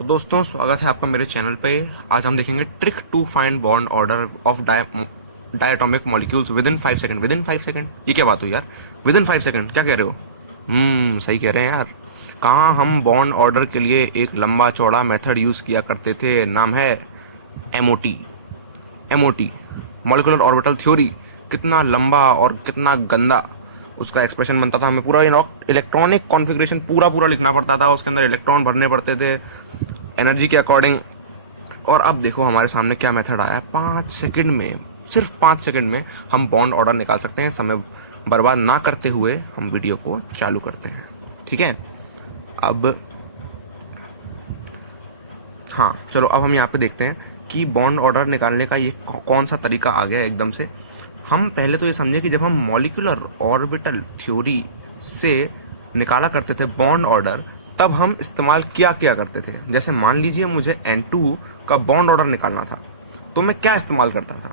तो दोस्तों, स्वागत है आपका मेरे चैनल पे। आज हम देखेंगे trick to find bond order of diatomic molecules within 5 second. Within 5 second, ये क्या बात हुई यार? विद इन 5 सेकंड क्या कह रहे हो? सही कह रहे हैं यार। कहाँ हम बॉन्ड ऑर्डर के लिए एक लंबा चौड़ा मेथड यूज किया करते थे, नाम है MOT. MOT, molecular orbital theory. कितना लंबा और कितना गंदा उसका एक्सप्रेशन बनता था। हमें पूरा इलेक्ट्रॉनिक कॉन्फ़िगरेशन पूरा लिखना पड़ता था, उसके अंदर इलेक्ट्रॉन भरने पड़ते थे एनर्जी के अकॉर्डिंग। और अब देखो हमारे सामने क्या मेथड आया है। 5 सेकंड में, सिर्फ 5 सेकंड में हम बॉन्ड ऑर्डर निकाल सकते हैं। समय बर्बाद ना करते हुए हम वीडियो को चालू करते हैं, ठीक है? अब हाँ चलो, अब हम यहाँ पे देखते हैं कि बॉन्ड ऑर्डर निकालने का ये कौन सा तरीका आ गया एकदम से। हम पहले तो ये समझे कि जब हम मॉलिक्यूलर ऑर्बिटल थ्योरी से निकाला करते थे बॉन्ड ऑर्डर, तब हम इस्तेमाल किया करते थे। जैसे मान लीजिए मुझे N2 का बॉन्ड ऑर्डर निकालना था, तो मैं क्या इस्तेमाल करता था?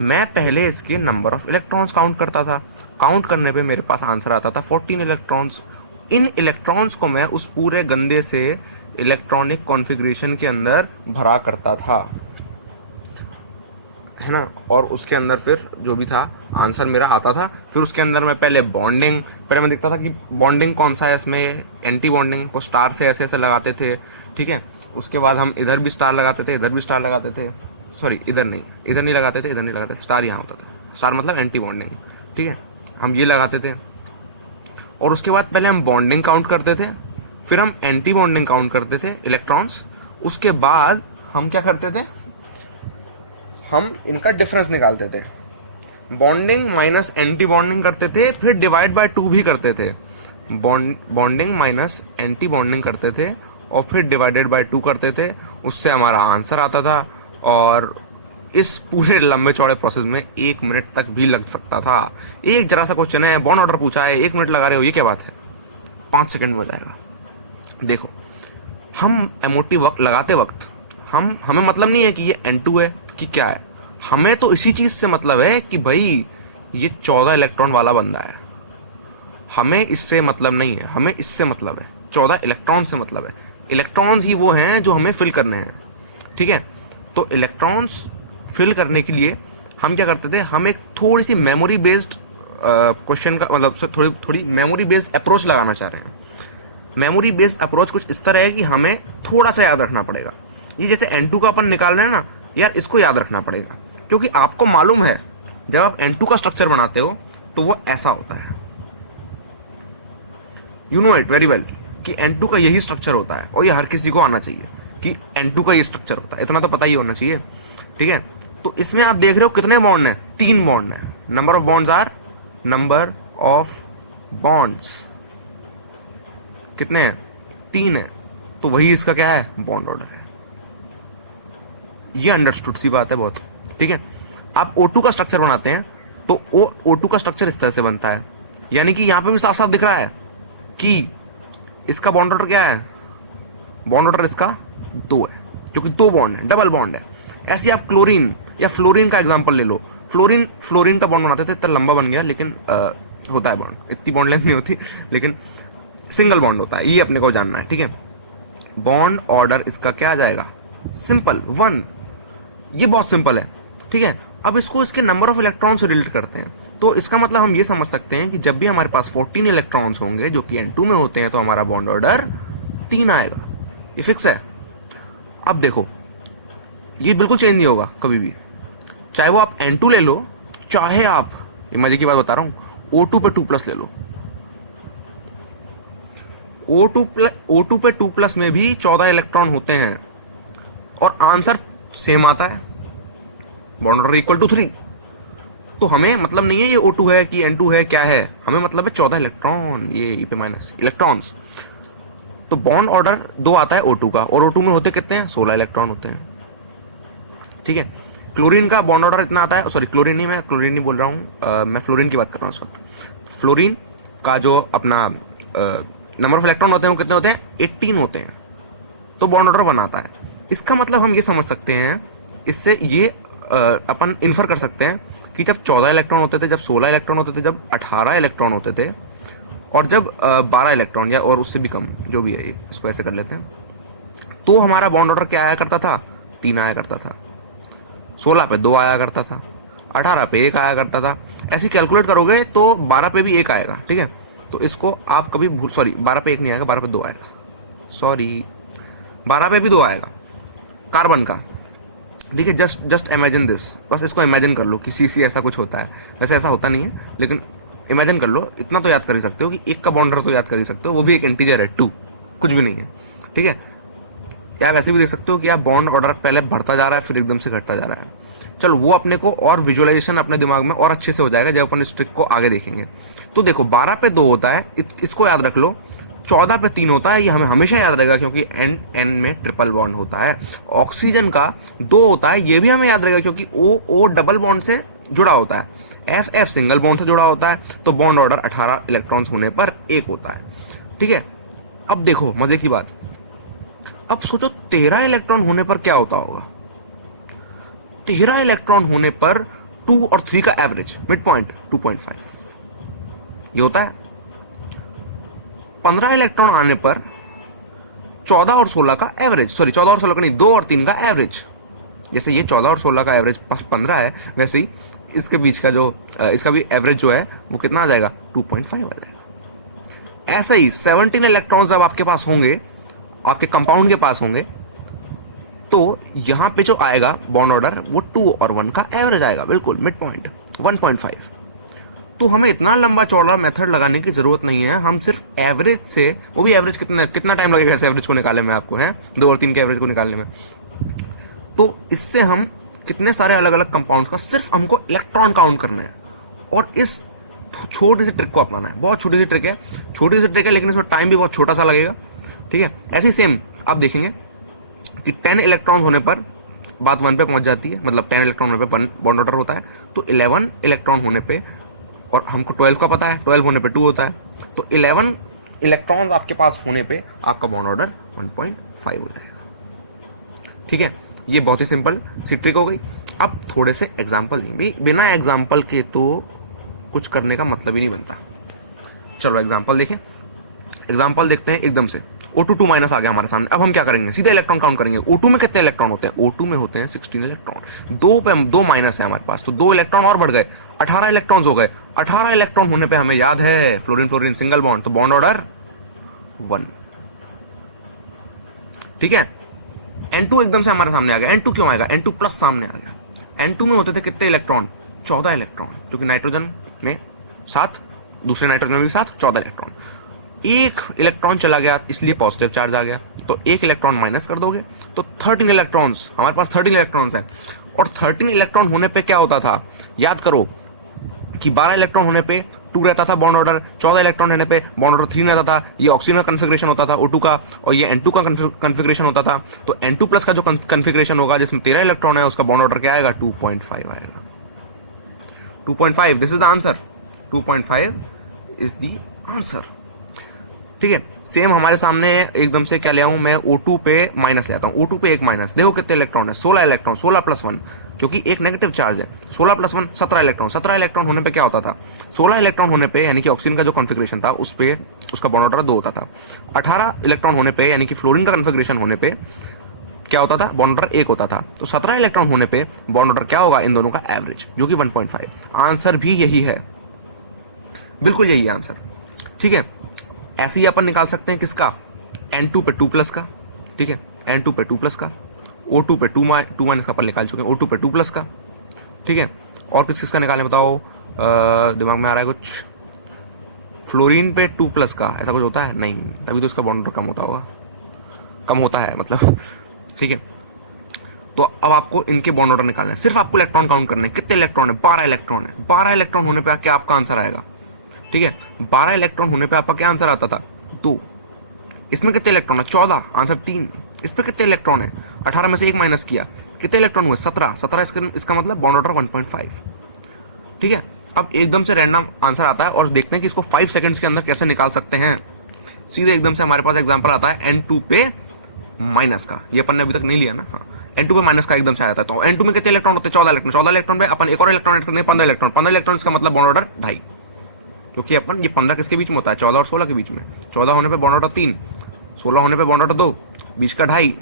मैं पहले इसके नंबर ऑफ इलेक्ट्रॉन्स काउंट करता था। काउंट करने पे मेरे पास आंसर आता था 14 इलेक्ट्रॉन्स। इन इलेक्ट्रॉन्स को मैं उस पूरे गंदे से इलेक्ट्रॉनिक कॉन्फ़िगरेशन के अंदर भरा करता था, है ना? और उसके अंदर फिर जो भी था आंसर मेरा आता था। फिर उसके अंदर मैं पहले मैं देखता था कि बॉन्डिंग कौन सा है इसमें। एंटी बॉन्डिंग को स्टार से ऐसे ऐसे लगाते थे, ठीक है? उसके बाद हम इधर भी स्टार लगाते थे, इधर भी स्टार लगाते थे। सॉरी, इधर नहीं लगाते थे, इधर नहीं लगाते थे। स्टार यहाँ होता था। स्टार मतलब एंटी बॉन्डिंग, ठीक है? हम ये लगाते थे। और उसके बाद पहले हम बॉन्डिंग काउंट करते थे, फिर हम एंटी बॉन्डिंग काउंट करते थे इलेक्ट्रॉन्स। उसके बाद हम क्या करते थे? हम इनका डिफरेंस निकालते थे। बॉन्डिंग माइनस एंटी बॉन्डिंग करते थे, फिर डिवाइड बाय 2 भी करते थे। बॉन्डिंग माइनस एंटी बॉन्डिंग करते थे और फिर डिवाइडेड बाय 2 करते थे। उससे हमारा आंसर आता था। और इस पूरे लंबे चौड़े प्रोसेस में 1 मिनट तक भी लग सकता था। एक जरा सा क्वेश्चन है, बॉन्ड ऑर्डर पूछा है, 1 मिनट लगा रहे हो, ये क्या बात है? 5 सेकंड में हो जाएगा। देखो, हम एमओटी वक्त लगाते वक्त हमें मतलब नहीं है कि ये N2 है कि क्या है। हमें तो इसी चीज से मतलब है कि भाई ये 14 इलेक्ट्रॉन वाला बंदा है। हमें इससे मतलब नहीं है, हमें इससे मतलब है, 14 इलेक्ट्रॉन से मतलब है। इलेक्ट्रॉन्स ही वो हैं जो हमें फिल करने हैं, ठीक है? तो इलेक्ट्रॉन्स फिल करने के लिए हम क्या करते थे? हम एक थोड़ी सी मेमोरी बेस्ड क्वेश्चन का मतलब थोड़ी थोड़ी मेमोरी बेस्ड अप्रोच लगाना चाह रहे हैं। मेमोरी बेस्ड अप्रोच कुछ इस तरह है कि हमें थोड़ा सा याद रखना पड़ेगा। ये जैसे N2 का अपन निकाल रहे हैं ना यार, इसको याद रखना पड़ेगा, क्योंकि आपको मालूम है जब आप N2 का स्ट्रक्चर बनाते हो तो वो ऐसा होता है। You know it very well कि N2 का यही स्ट्रक्चर होता है। और ये हर किसी को आना चाहिए कि N2 का ये स्ट्रक्चर होता है, इतना तो पता ही होना चाहिए, ठीक है? तो इसमें आप देख रहे हो कितने बॉन्ड हैं? 3 बॉन्ड हैं। Number of bonds are, number of bonds कितने हैं? 3 है। तो वही इसका क्या है? बॉन्ड ऑर्डर है। ये अंडरस्टूड सी बात है बहुत, ठीक है? आप O2 का स्ट्रक्चर बनाते हैं तो O2 का स्ट्रक्चर इस तरह से बनता है। यानी कि यहां पे भी साफ साफ दिख रहा है कि इसका बॉन्ड ऑर्डर क्या है? बॉन्ड ऑर्डर इसका 2 है, क्योंकि 2 बॉन्ड है, डबल बॉन्ड है। ऐसे आप क्लोरीन या फ्लोरीन का एग्जाम्पल ले लो। फ्लोरीन का बॉन्ड बनाते थे, इतना लंबा बन गया, लेकिन होता है बॉन्ड, इतनी बॉन्ड लेंथ नहीं होती, लेकिन सिंगल बॉन्ड होता है। ये अपने को जानना है, ठीक है? बॉन्ड ऑर्डर इसका क्या आ जाएगा? सिंपल 1। ये बहुत सिंपल है, ठीक है? अब इसको इसके नंबर ऑफ इलेक्ट्रॉन से रिलेट करते हैं, तो इसका मतलब हम ये समझ सकते हैं कि जब भी हमारे पास 14 इलेक्ट्रॉन्स होंगे जो कि N2 में होते हैं, तो हमारा बॉन्ड ऑर्डर 3 आएगा। ये फिक्स है। अब देखो, ये बिल्कुल चेंज नहीं होगा कभी भी, चाहे वो आप N2 ले लो, चाहे आप, ये मजे की बात बता रहा हूं, O2 पे 2+ ले लो। O2 पे 2+ में भी 14 इलेक्ट्रॉन होते हैं और आंसर सेम आता है, बॉन्ड ऑर्डर इक्वल टू 3। तो हमें मतलब नहीं है ये O2 है कि N2 है, क्या है? हमें मतलब है 14 इलेक्ट्रॉन, ये E पे माइनस इलेक्ट्रॉन्स। तो बॉन्ड ऑर्डर 2 आता है O2 का, और O2 में होते कितने हैं? 16 इलेक्ट्रॉन होते हैं, ठीक है? क्लोरीन का बॉन्ड ऑर्डर इतना आता है, सॉरी क्लोरीन नहीं, मैं क्लोरीन नहीं बोल रहा हूँ, मैं फ्लोरीन की बात कर रहा हूँ इस वक्त। फ्लोरीन का जो अपना नंबर ऑफ इलेक्ट्रॉन होते हैं वो कितने होते हैं? 18 होते हैं। तो बॉन्ड ऑर्डर 1 आता है। इसका मतलब हम ये समझ सकते हैं, इससे ये अपन इन्फर कर सकते हैं कि जब 14 इलेक्ट्रॉन होते थे, जब 16 इलेक्ट्रॉन होते थे, जब 18 इलेक्ट्रॉन होते थे, और जब 12 इलेक्ट्रॉन या और उससे भी कम, जो भी है, ये इसको ऐसे कर लेते हैं, तो हमारा बॉन्ड ऑर्डर क्या आया करता था, 3 आया करता था। 16 पे 2 आया करता था, 18 पे 1 आया करता था। ऐसे कैलकुलेट करोगे तो 12 पे भी 1 आएगा, ठीक है। तो इसको आप कभी भूल, सॉरी 12 पे 1 नहीं आएगा, 12 पे 2 आएगा, सॉरी 12 पे भी 2 आएगा कार्बन का, ठीक है। जस्ट इमेजिन दिस, बस इसको इमेजिन कर लो कि सी ऐसा कुछ होता है। वैसे ऐसा होता नहीं है, लेकिन इमेजिन कर लो, इतना तो याद कर ही सकते हो कि 1 का बॉन्डर तो याद कर ही सकते हो, वो भी एक इंटीजर है 2, कुछ भी नहीं है, ठीक है। या आप ऐसे भी देख सकते हो कि आप बॉन्ड ऑर्डर पहले बढ़ता जा रहा है फिर एकदम से घटता जा रहा है। चलो वो अपने को और विजुअलाइजेशन अपने दिमाग में और अच्छे से हो जाएगा जब अपन इस ट्रिक को आगे देखेंगे। तो देखो 12 पे 2 होता है, इसको याद रख लो। 14 पे 3 होता है, ये हमें हमेशा याद रहेगा क्योंकि एन एन में ट्रिपल बॉन्ड होता है। ऑक्सीजन का 2 होता है, ये भी हमें याद रहेगा क्योंकि ओ ओ डबल बॉन्ड से जुड़ा होता है, एफ एफ सिंगल बॉन्ड से जुड़ा होता है। तो बॉन्ड ऑर्डर 18 इलेक्ट्रॉन्स होने पर 1 होता है, ठीक है। अब देखो मजे की बात, अब सोचो 13 इलेक्ट्रॉन होने पर क्या होता होगा। 13 इलेक्ट्रॉन होने पर 2 और 3 का एवरेज मिड पॉइंट 2.5 ये होता है। 15 इलेक्ट्रॉन आने पर 14 और 16 का एवरेज, सॉरी 14 और 16 का नहीं, 2 और 3 का एवरेज। जैसे ये 14 और 16 का एवरेज 15 है, वैसे ही इसके बीच का जो इसका भी एवरेज जो है वो कितना आ जाएगा, 2.5 आ जाएगा। ऐसे ही 17 इलेक्ट्रॉन्स जब आपके पास होंगे, आपके कंपाउंड के पास होंगे, तो यहां पे जो आएगा बॉन्ड ऑर्डर वो 2 और 1 का एवरेज आएगा, बिल्कुल मिड पॉइंट 1.5। तो हमें इतना लंबा चौड़ा मेथड लगाने की जरूरत नहीं है, हम सिर्फ एवरेज से, वो भी एवरेज कितना टाइम लगेगा इस एवरेज को निकालने में आपको, है 2 और 3 के एवरेज को निकालने में। तो इससे हम कितने सारे अलग अलग कंपाउंड्स का सिर्फ हमको इलेक्ट्रॉन काउंट करना है और इस छोटी सी ट्रिक को अपनाना है। बहुत छोटी सी ट्रिक है, छोटी सी ट्रिक है, लेकिन इसमें टाइम भी बहुत छोटा सा लगेगा, ठीक है। ऐसे ही सेम आप देखेंगे कि 10 इलेक्ट्रॉन होने पर बात 1 पे पहुंच जाती है, मतलब 10 इलेक्ट्रॉन होने पे 1 बॉन्ड ऑर्डर होता है। तो 11 इलेक्ट्रॉन होने पे, और हमको 12 का पता है, 12 होने पे 2 होता है, तो 11 इलेक्ट्रॉन्स आपके पास होने पे आपका बॉन्ड ऑर्डर 1.5 हो जाएगा, ठीक है। ये बहुत ही सिंपल सी ट्रिक हो गई। अब थोड़े से एग्जाम्पल देंगे, बिना एग्जाम्पल के तो कुछ करने का मतलब ही नहीं बनता। चलो एग्जाम्पल देखें, एग्जाम्पल देखते हैं। एकदम से O2 2 माइनस आ गया हमारे सामने। अब हम क्या करेंगे, सीधे इलेक्ट्रॉन काउंट करेंगे। O2 में कितने इलेक्ट्रॉन होते हैं, O2 में होते हैं 16 इलेक्ट्रॉन। 2 पे 2 माइनस है हमारे पास, तो 2 इलेक्ट्रॉन और बढ़ गए, 18 इलेक्ट्रॉन्स हो गए। 18 इलेक्ट्रॉन होने पे हमें याद है फ्लोरीन फ्लोरीन सिंगल बॉन्ड, तो बॉन्ड ऑर्डर 1, ठीक है। N2 एकदम से हमारे सामने आ गया। N2 क्यों आएगा, N2 प्लस सामने आ गया। N2 में होते थे कितने इलेक्ट्रॉन, 14 इलेक्ट्रॉन, क्योंकि नाइट्रोजन में 7, दूसरे नाइट्रोजन में भी 7, 14 इलेक्ट्रॉन। एक इलेक्ट्रॉन चला गया इसलिए पॉजिटिव चार्ज आ गया, तो एक इलेक्ट्रॉन माइनस कर दोगे तो 13 इलेक्ट्रॉन्स, हमारे पास 13 इलेक्ट्रॉन्स हैं। और 13 इलेक्ट्रॉन होने पे क्या होता था, याद करो कि 12 इलेक्ट्रॉन होने पे 2 रहता था बॉन्ड ऑर्डर, 14 इलेक्ट्रॉन रहने पे बॉन्ड ऑर्डर 3 रहता था। ये ऑक्सीजन का कन्फिग्रेशन होता था O2 का, और ये N2 का कन्फिग्रेशन होता था। तो N2 प्लस का जो कन्फिग्रेशन होगा जिसमें 13 इलेक्ट्रॉन है, उसका बॉन्ड ऑर्डर क्या आएगा, 2.5 आएगा। 2.5, this is the answer. 2.5 is the answer, ठीक है। सेम हमारे सामने एकदम से क्या ले आऊं मैं, O2 पे माइनस ले आता हूं। O2 पे 1 माइनस, देखो कितने इलेक्ट्रॉन है, 16 इलेक्ट्रॉन, 16 प्लस 1, क्योंकि एक नेगेटिव चार्ज है। 16 प्लस 1 17 इलेक्ट्रॉन। 17 इलेक्ट्रॉन होने पे क्या होता था, 16 इलेक्ट्रॉन होने पे यानी कि ऑक्सीजन का जो कॉन्फिगरेशन था उस पे उसका बॉन्ड ऑर्डर 2 होता था। 18 इलेक्ट्रॉन होने पे यानी कि फ्लोरीन का कॉन्फिगरेशन होने पे क्या होता था, बॉन्ड ऑर्डर 1 होता था। तो 17 इलेक्ट्रॉन होने पे बॉन्ड ऑर्डर क्या होगा, इन दोनों का एवरेज, जो कि 1.5। आंसर भी यही है, बिल्कुल यही है आंसर, ठीक है। ऐसे ही अपन निकाल सकते हैं किसका, N2 पे 2 प्लस का, ठीक है। N2 पे 2 प्लस का, O2 पे 2 माइनस का अपन निकाल चुके हैं, O2 पे 2 प्लस का, ठीक है। और किस किसका निकालें बताओ, दिमाग में आ रहा है कुछ। फ्लोरीन पे 2 प्लस का, ऐसा कुछ होता है नहीं, तभी तो इसका बॉन्ड कम होता होगा, कम होता है मतलब, ठीक है। तो अब आपको इनके बॉन्ड ऑर्डर निकालना है, सिर्फ आपको इलेक्ट्रॉन काउंट करने हैं। कितने इलेक्ट्रॉन है, 12 इलेक्ट्रॉन है। 12 इलेक्ट्रॉन होने पे क्या आपका आंसर आएगा, ठीक है। 12 इलेक्ट्रॉन होने पे आपका क्या आंसर आता था, 2। इसमें कितने इलेक्ट्रॉन है, 14, आंसर 3। इस पे कितने इलेक्ट्रॉन है, 18 में से 1 माइनस किया, कितने इलेक्ट्रॉन हुए, 17। 17 इसका मतलब बॉन्ड ऑर्डर 1.5, ठीक है। अब एकदम से रैंडम आंसर आता है और देखते हैं कि इसको 5 सेकंड्स के अंदर कैसे निकाल सकते हैं। सीधे एकदम से हमारे पास एग्जांपल आता है N2 पे माइनस का, ये अपन ने अभी तक नहीं लिया ना, हाँ। N2 पे माइनस का एकदम से आया था। तो N2 में कितने इलेक्ट्रॉन होते हैं, 14 इलेक्ट्रॉन। 14 इलेक्ट्रॉन पे अपन एक और इलेक्ट्रॉन ऐड करते हैं, 15 इलेक्ट्रॉन। 15 इलेक्ट्रॉन का मतलब बॉन्ड ऑर्डर 2.5, क्योंकि अपन ये 15 किसके बीच में होता है, 14 और 16 के बीच में। 14 होने पे बॉन्ड ऑर्डर 3, 16 होने पे बॉन्ड ऑर्डर 2, बीच का 2.5,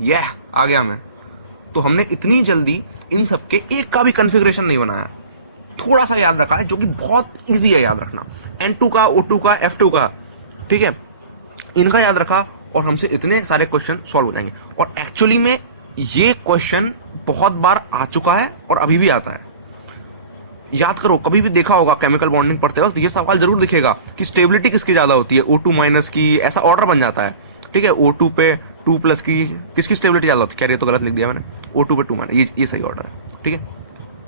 यह आ गया मैं। तो हमने इतनी जल्दी इन सब के एक का भी कॉन्फ़िगरेशन नहीं बनाया, थोड़ा सा याद रखा है जो कि बहुत इजी है याद रखना। N2 का, O2 का, F2 का, ठीक है, इनका याद रखा और हमसे इतने सारे क्वेश्चन सॉल्व हो जाएंगे। और एक्चुअली में ये क्वेश्चन बहुत बार आ चुका है और अभी भी आता है। याद करो, कभी भी देखा होगा केमिकल बॉन्डिंग पढ़ते वक्त ये सवाल जरूर दिखेगा कि स्टेबिलिटी किसकी ज्यादा होती है, O2 माइनस की, ऐसा ऑर्डर बन जाता है, ठीक है। O2 पे 2 प्लस की किसकी स्टेबिलिटी ज्यादा होती है, कह रही है तो गलत लिख दिया मैंने, O2 पे 2 माइनस, ये सही ऑर्डर है, ठीक है।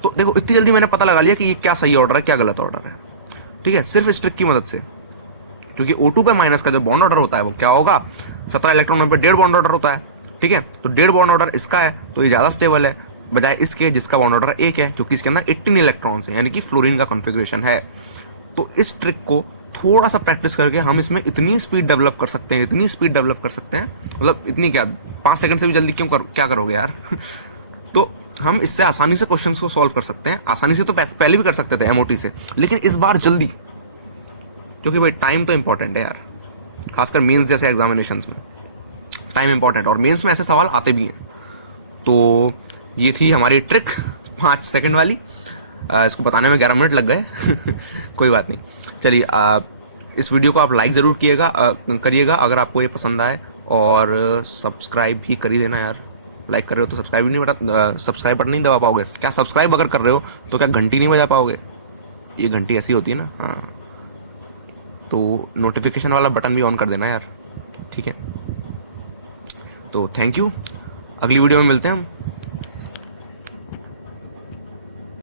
तो देखो इतनी जल्दी मैंने पता लगा लिया कि ये क्या सही ऑर्डर है क्या गलत ऑर्डर है, ठीक है, सिर्फ इस ट्रिक की मदद से। क्योंकि O2 पे माइनस का जो बॉन्ड ऑर्डर होता है वो क्या होगा, 17 इलेक्ट्रॉनों पे 1.5 बॉन्ड ऑर्डर होता है, ठीक है। तो 1.5 बॉन्ड ऑर्डर इसका है तो ये ज्यादा स्टेबल है बजाय इसके जिसका बॉन्ड ऑर्डर 1 है, क्योंकि इसके अंदर 18 इलेक्ट्रॉन्स है, यानी कि फ्लोरीन का कॉन्फ़िगरेशन है। तो इस ट्रिक को थोड़ा सा प्रैक्टिस करके हम इसमें इतनी स्पीड डेवलप कर सकते हैं, इतनी स्पीड डेवलप कर सकते हैं, मतलब इतनी क्या, 5 सेकंड से भी जल्दी क्या करोगे यार तो हम इससे आसानी से क्वेश्चंस को सॉल्व कर सकते हैं। आसानी से तो पहले भी कर सकते थे एमओटी से, लेकिन इस बार जल्दी, क्योंकि भाई टाइम तो इंपॉर्टेंट है यार, खासकर मेंस जैसे एग्जामिनेशंस में टाइम इंपॉर्टेंट, और मेंस में ऐसे सवाल आते भी हैं। तो ये थी हमारी ट्रिक 5 सेकंड वाली। इसको बताने में 11 मिनट लग गए कोई बात नहीं। चलिए, इस वीडियो को आप लाइक ज़रूर करिएगा अगर आपको ये पसंद आए, और सब्सक्राइब भी कर ही देना यार। लाइक कर रहे हो तो सब्सक्राइब बटन नहीं दबा पाओगे क्या? सब्सक्राइब अगर कर रहे हो तो क्या घंटी नहीं बजा पाओगे? ये घंटी ऐसी होती है ना, हाँ, तो नोटिफिकेशन वाला बटन भी ऑन कर देना यार, ठीक है। तो थैंक यू, अगली वीडियो में मिलते हैं हम।